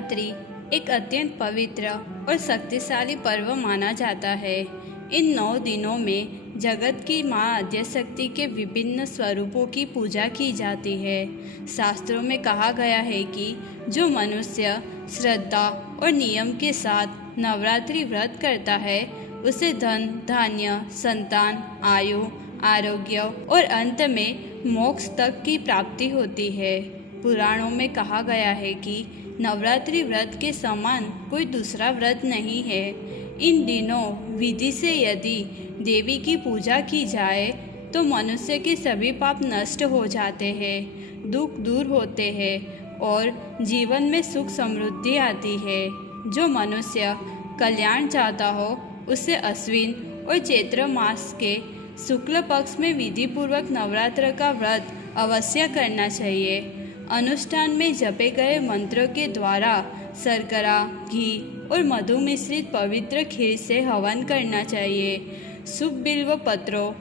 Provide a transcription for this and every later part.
नवरात्रि एक अत्यंत पवित्र और शक्तिशाली पर्व माना जाता है। इन 9 दिनों में जगत की माँ आद्यशक्ति के विभिन्न स्वरूपों की पूजा की जाती है। शास्त्रों में कहा गया है कि जो मनुष्य श्रद्धा और नियम के साथ नवरात्रि व्रत करता है उसे धन धान्य संतान आयु आरोग्य और अंत में मोक्ष तक की प्राप्ति होती है। पुराणों में कहा गया है कि नवरात्रि व्रत के समान कोई दूसरा व्रत नहीं है। इन दिनों विधि से यदि देवी की पूजा की जाए तो मनुष्य के सभी पाप नष्ट हो जाते हैं, दुख दूर होते हैं और जीवन में सुख समृद्धि आती है। जो मनुष्य कल्याण चाहता हो उसे अश्विन और चैत्र मास के शुक्ल पक्ष में विधि पूर्वक नवरात्र का व्रत अवश्य करना चाहिए। अनुष्ठान में जपे गए मंत्रों के द्वारा शर्करा घी और मधु मिश्रित पवित्र खीर से हवन करना चाहिए। शुभ बिल्व पत्रों,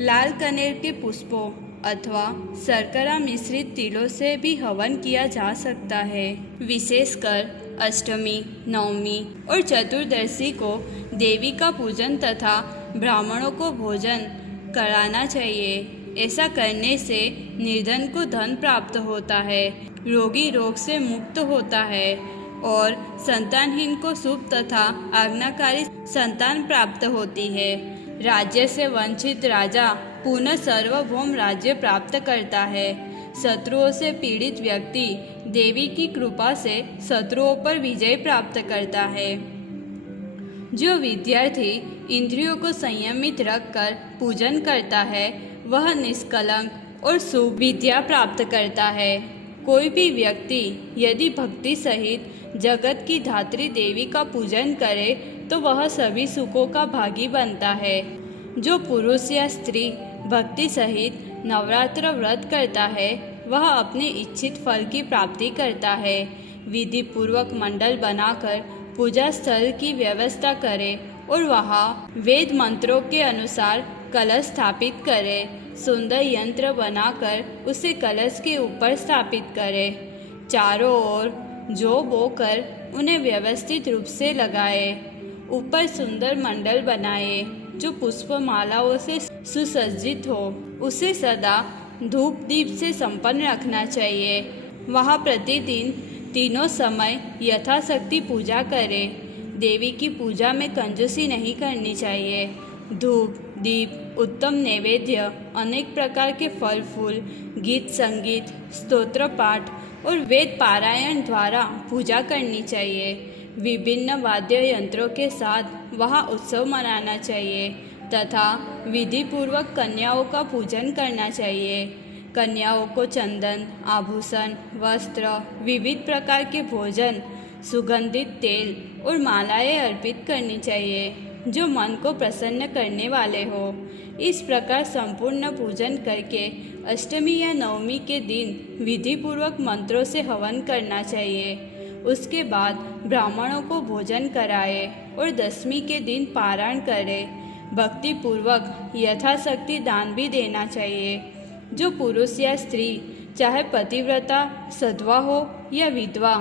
लाल कनेर के पुष्पों अथवा शर्करा मिश्रित तिलों से भी हवन किया जा सकता है। विशेषकर अष्टमी, नवमी और चतुर्दशी को देवी का पूजन तथा ब्राह्मणों को भोजन कराना चाहिए। ऐसा करने से निर्धन को धन प्राप्त होता है, रोगी रोग से मुक्त होता है और संतानहीन को शुभ तथा आज्ञाकारी संतान प्राप्त होती है। राज्य से वंचित राजा पुनः सार्वभौम राज्य प्राप्त करता है। शत्रुओं से पीड़ित व्यक्ति देवी की कृपा से शत्रुओं पर विजय प्राप्त करता है। जो विद्यार्थी इंद्रियों को संयमित रखकर पूजन करता है वह निष्कलंक और शुभ विद्या प्राप्त करता है। कोई भी व्यक्ति यदि भक्ति सहित जगत की धात्री देवी का पूजन करे तो वह सभी सुखों का भागी बनता है। जो पुरुष या स्त्री भक्ति सहित नवरात्र व्रत करता है वह अपने इच्छित फल की प्राप्ति करता है। विधि पूर्वक मंडल बनाकर पूजा स्थल की व्यवस्था करे और वहाँ वेद मंत्रों के अनुसार कलश स्थापित करे। सुंदर यंत्र बनाकर उसे कलश के ऊपर स्थापित करे। चारों ओर जौ बोकर उन्हें व्यवस्थित रूप से लगाए। ऊपर सुंदर मंडल बनाए जो पुष्पमालाओं से सुसज्जित हो। उसे सदा धूप दीप से संपन्न रखना चाहिए। वहाँ प्रतिदिन तीनों समय यथाशक्ति पूजा करे। देवी की पूजा में कंजूसी नहीं करनी चाहिए। धूप दीप उत्तम नैवेद्य अनेक प्रकार के फल फूल गीत संगीत स्तोत्र पाठ और वेद पारायण द्वारा पूजा करनी चाहिए। विभिन्न वाद्य यंत्रों के साथ वहाँ उत्सव मनाना चाहिए तथा विधि पूर्वक कन्याओं का पूजन करना चाहिए। कन्याओं को चंदन आभूषण वस्त्र विविध प्रकार के भोजन सुगंधित तेल और मालाएं अर्पित करनी चाहिए जो मन को प्रसन्न करने वाले हो। इस प्रकार संपूर्ण पूजन करके अष्टमी या नवमी के दिन विधि पूर्वक मंत्रों से हवन करना चाहिए। उसके बाद ब्राह्मणों को भोजन कराए और दशमी के दिन पारायण करे। भक्ति पूर्वक यथाशक्ति दान भी देना चाहिए। जो पुरुष या स्त्री चाहे पतिव्रता सधवा हो या विधवा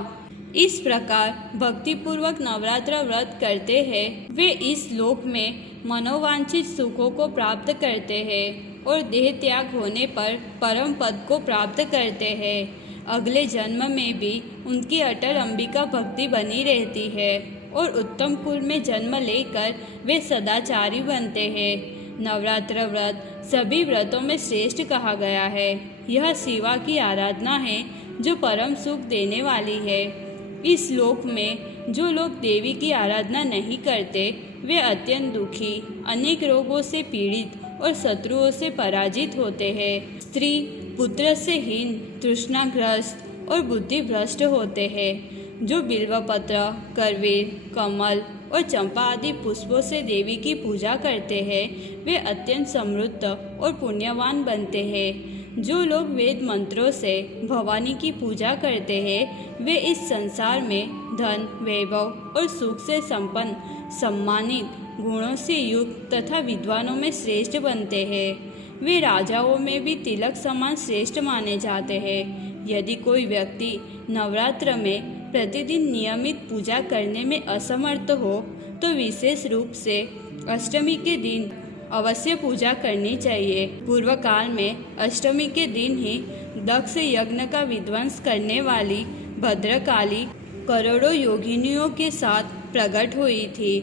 इस प्रकार भक्तिपूर्वक नवरात्र व्रत करते हैं वे इस लोक में मनोवांछित सुखों को प्राप्त करते हैं और देह त्याग होने पर परम पद को प्राप्त करते हैं। अगले जन्म में भी उनकी अटल अंबिका भक्ति बनी रहती है और उत्तम कुल में जन्म लेकर वे सदाचारी बनते हैं। नवरात्र व्रत सभी व्रतों में श्रेष्ठ कहा गया है। यह शिवा की आराधना है जो परम सुख देने वाली है। इस लोक में जो लोग देवी की आराधना नहीं करते वे अत्यंत दुखी अनेक रोगों से पीड़ित और शत्रुओं से पराजित होते हैं। स्त्री पुत्र से हीन तृष्णाग्रस्त और बुद्धि भ्रष्ट होते हैं। जो बिल्वपत्र करवीर कमल और चंपा आदि पुष्पों से देवी की पूजा करते हैं वे अत्यंत समृद्ध और पुण्यवान बनते हैं। जो लोग वेद मंत्रों से भवानी की पूजा करते हैं वे इस संसार में धन वैभव और सुख से संपन्न सम्मानित गुणों से युक्त तथा विद्वानों में श्रेष्ठ बनते हैं। वे राजाओं में भी तिलक समान श्रेष्ठ माने जाते हैं। यदि कोई व्यक्ति नवरात्र में प्रतिदिन नियमित पूजा करने में असमर्थ हो तो विशेष रूप से अष्टमी के दिन अवश्य पूजा करनी चाहिए। पूर्व काल में अष्टमी के दिन ही दक्ष यज्ञ का विध्वंस करने वाली भद्रकाली करोड़ों योगिनियों के साथ प्रकट हुई थी।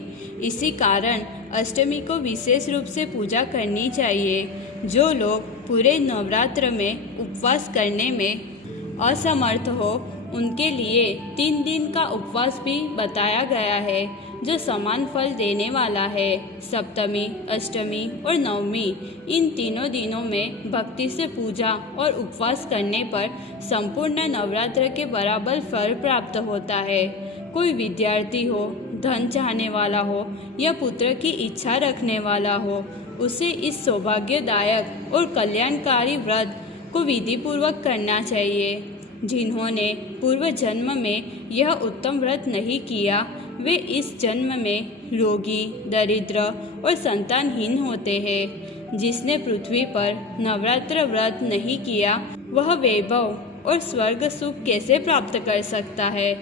इसी कारण अष्टमी को विशेष रूप से पूजा करनी चाहिए। जो लोग पूरे नवरात्र में उपवास करने में असमर्थ हो उनके लिए 3 दिन का उपवास भी बताया गया है, जो समान फल देने वाला है। सप्तमी, अष्टमी और नवमी इन तीनों दिनों में भक्ति से पूजा और उपवास करने पर संपूर्ण नवरात्र के बराबर फल प्राप्त होता है। कोई विद्यार्थी हो, धन चाहने वाला हो या पुत्र की इच्छा रखने वाला हो, उसे इस सौभाग्यदायक और कल्याणकारी व्रत को विधिपूर्वक करना चाहिए। जिन्होंने पूर्व जन्म में यह उत्तम व्रत नहीं किया, वे इस जन्म में रोगी, दरिद्र और संतानहीन होते हैं। जिसने पृथ्वी पर नवरात्र व्रत नहीं किया, वह वैभव और स्वर्ग सुख कैसे प्राप्त कर सकता है।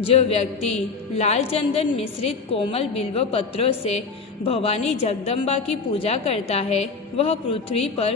जो व्यक्ति लाल चंदन मिश्रित कोमल बिल्व पत्रों से भवानी जगदम्बा की पूजा करता है, वह पृथ्वी पर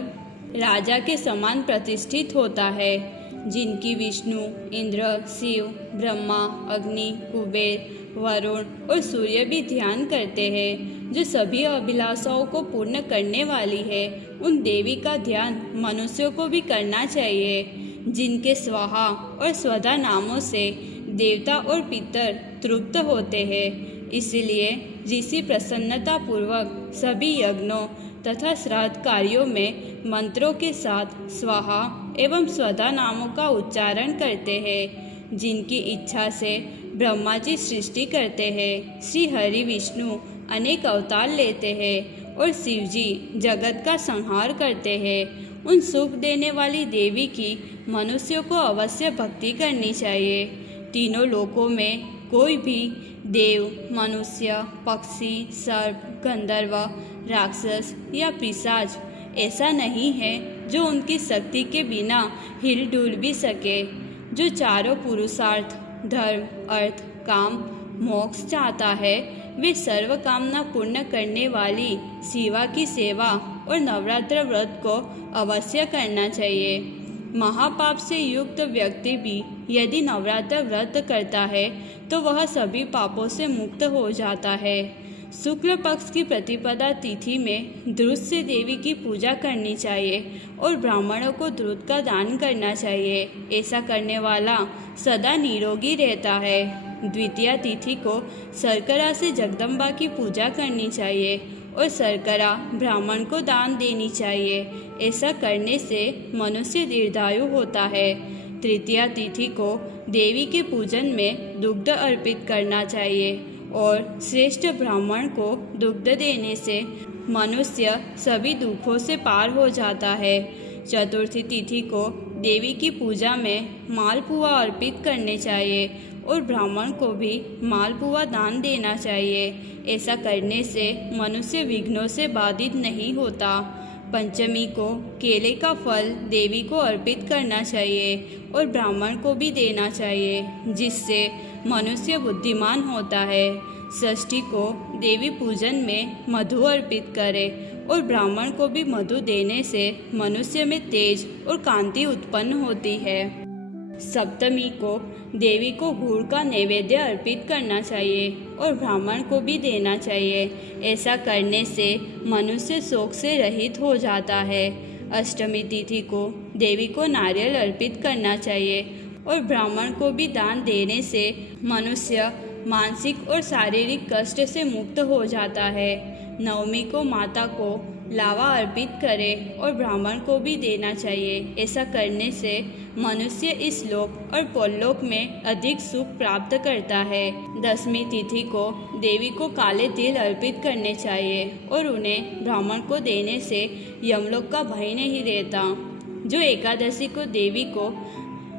राजा के समान प्रतिष्ठित होता है। जिनकी विष्णु, इंद्र, शिव, ब्रह्मा, अग्नि, कुबेर, वरुण और सूर्य भी ध्यान करते हैं, जो सभी अभिलाषाओं को पूर्ण करने वाली है, उन देवी का ध्यान मनुष्यों को भी करना चाहिए। जिनके स्वाहा और स्वधा नामों से देवता और पितर तृप्त होते हैं, इसलिए ऋषि प्रसन्नता पूर्वक सभी यज्ञों तथा श्राद्ध कार्यों में मंत्रों के साथ स्वाहा एवं स्वधा नामों का उच्चारण करते हैं। जिनकी इच्छा से ब्रह्मा जी सृष्टि करते हैं, श्री हरि विष्णु अनेक अवतार लेते हैं और शिव जी जगत का संहार करते हैं। उन सुख देने वाली देवी की मनुष्यों को अवश्य भक्ति करनी चाहिए। तीनों लोकों में कोई भी देव, मनुष्य, पक्षी, सर्प, गंधर्व, राक्षस या पिशाच ऐसा नहीं है जो उनकी शक्ति के बिना हिल डुल भी सके। जो चारों पुरुषार्थ धर्म, अर्थ, काम, मोक्ष चाहता है, वे सर्व कामना पूर्ण करने वाली शिवा की सेवा और नवरात्र व्रत को अवश्य करना चाहिए। महापाप से युक्त व्यक्ति भी यदि नवरात्र व्रत करता है तो वह सभी पापों से मुक्त हो जाता है। शुक्ल पक्ष की प्रतिपदा तिथि में दूध से देवी की पूजा करनी चाहिए और ब्राह्मणों को दूध का दान करना चाहिए। ऐसा करने वाला सदा निरोगी रहता है। द्वितीया तिथि को शर्करा से जगदम्बा की पूजा करनी चाहिए और शर्करा ब्राह्मण को दान देनी चाहिए। ऐसा करने से मनुष्य दीर्घायु होता है। तृतीया तिथि को देवी के पूजन में दुग्ध अर्पित करना चाहिए और श्रेष्ठ ब्राह्मण को दुग्ध देने से मनुष्य सभी दुखों से पार हो जाता है। चतुर्थी तिथि को देवी की पूजा में मालपुआ अर्पित करने चाहिए और ब्राह्मण को भी मालपुआ दान देना चाहिए। ऐसा करने से मनुष्य विघ्नों से बाधित नहीं होता। पंचमी को केले का फल देवी को अर्पित करना चाहिए और ब्राह्मण को भी देना चाहिए, जिससे मनुष्य बुद्धिमान होता है। षष्ठी को देवी पूजन में मधु अर्पित करें और ब्राह्मण को भी मधु देने से मनुष्य में तेज और कांति उत्पन्न होती है। सप्तमी को देवी को गुड़ का नैवेद्य अर्पित करना चाहिए और ब्राह्मण को भी देना चाहिए। ऐसा करने से मनुष्य शोक से रहित हो जाता है। अष्टमी तिथि को देवी को नारियल अर्पित करना चाहिए और ब्राह्मण को भी दान देने से मनुष्य मानसिक और शारीरिक कष्ट से मुक्त हो जाता है। नवमी को माता को लावा अर्पित करें और ब्राह्मण को भी देना चाहिए। ऐसा करने से मनुष्य इस लोक और परलोक में अधिक सुख प्राप्त करता है। दसवीं तिथि को देवी को काले तिल अर्पित करने चाहिए और उन्हें ब्राह्मण को देने से यमलोक का भय नहीं रहता। जो एकादशी को देवी को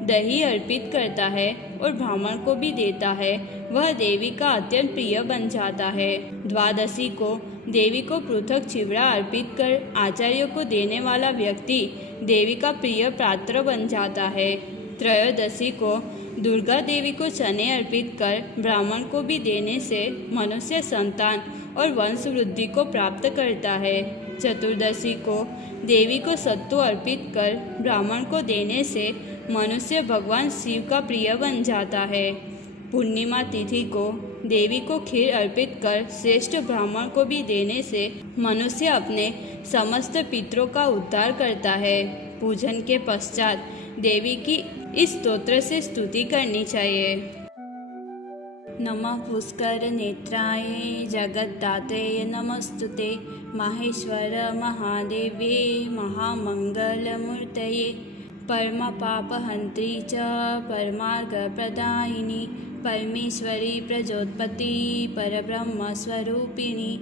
दही अर्पित करता है और ब्राह्मण को भी देता है, वह देवी का अत्यंत प्रिय बन जाता है। द्वादशी को देवी को पृथक चिवड़ा अर्पित कर आचार्य को देने वाला व्यक्ति देवी का प्रिय पात्र बन जाता है। त्रयोदशी को दुर्गा देवी को चने अर्पित कर ब्राह्मण को भी देने से मनुष्य संतान और वंश वृद्धि को प्राप्त करता है। चतुर्दशी को देवी को सत्तू अर्पित कर ब्राह्मण को देने से मनुष्य भगवान शिव का प्रिय बन जाता है। पूर्णिमा तिथि को देवी को खीर अर्पित कर श्रेष्ठ ब्राह्मण को भी देने से मनुष्य अपने समस्त पितरों का उद्धार करता है। पूजन के पश्चात देवी की इस स्तोत्र से स्तुति करनी चाहिए। नमः पुष्कर नेत्राय जगद्धात्रे नमस्तुते माहेश्वर महादेव्ये महामंगलमूर्तये परम पापहंत्री च परमार्गप्रदायिनी परमेश्वरी प्रजोत्पत्ति परब्रह्म स्वरूपिणी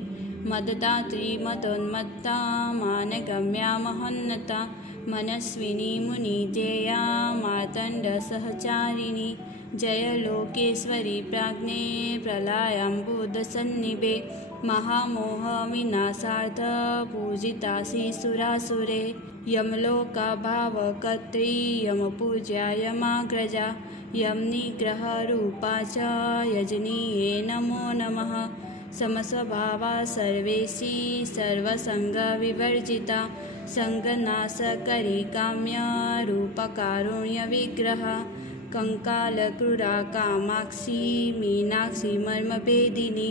मददात्री मतोन्मत्ता मानगम्या महोन्नता मनस्विनी मुनिजेया मार्तंड सहचारिणी जय लोकेश्वरी प्राज्ञे प्रलयाम्बुदसन्निभे महामोह विनाशार्थ पूजितासि सुरासुरे यमलोका भावकर्त्री यमपूज्या यमाग्रजा यम निग्रहरूपा च यजनीये नमो नमः समस्वभावा सर्वेशी सर्वसंगविवर्जिता संगनाशकरी काम्य रूपकारुण्यविग्रहा कंकालक्रूरा कामाक्षी मीनाक्षी मर्मभेदिनी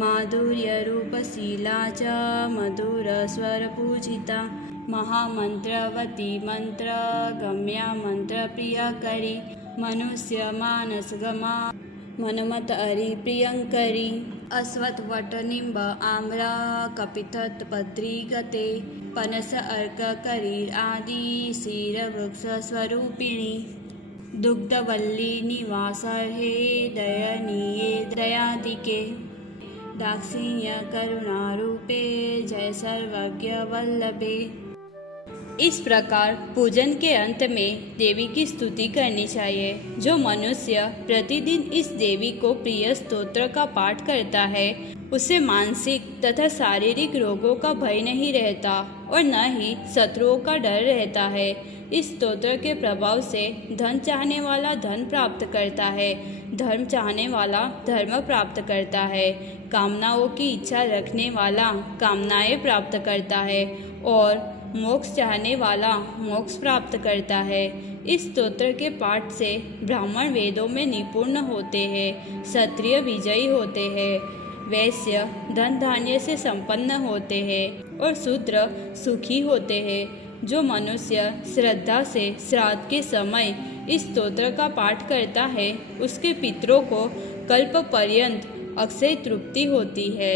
माधुर्यरूपशीला च मधुरस्वरपूजिता महामंत्रवती मंत्रगम्या मंत्रप्रियकरी मनुष्य मानसगमा मनमत हरि प्रियंकरी अश्वत्थवट निंब आम्र कपितत पत्री गते पनस अर्क करीर आदि शीरवृक्ष स्वरूपिणी दुग्धवल्ली निवासर्हे दयनीये दयादिके दाक्षिण्य करुणारूपे जय सर्वज्ञ वल्लभे। इस प्रकार पूजन के अंत में देवी की स्तुति करनी चाहिए। जो मनुष्य प्रतिदिन इस देवी को प्रिय स्तोत्र का पाठ करता है उसे मानसिक तथा शारीरिक रोगों का भय नहीं रहता और न ही शत्रुओं का डर रहता है। इस स्तोत्र के प्रभाव से धन चाहने वाला धन प्राप्त करता है, धर्म चाहने वाला धर्म प्राप्त करता है, कामनाओं की इच्छा रखने वाला कामनाएं प्राप्त करता है और मोक्ष चाहने वाला मोक्ष प्राप्त करता है। इस स्तोत्र के पाठ से ब्राह्मण वेदों में निपुण होते हैं, क्षत्रिय विजयी होते हैं, वैश्य धन धान्य से संपन्न होते हैं और शूद्र सुखी होते हैं। जो मनुष्य श्रद्धा से श्राद्ध के समय इस स्तोत्र का पाठ करता है उसके पितरों को कल्प पर्यंत अक्षय तृप्ति होती है।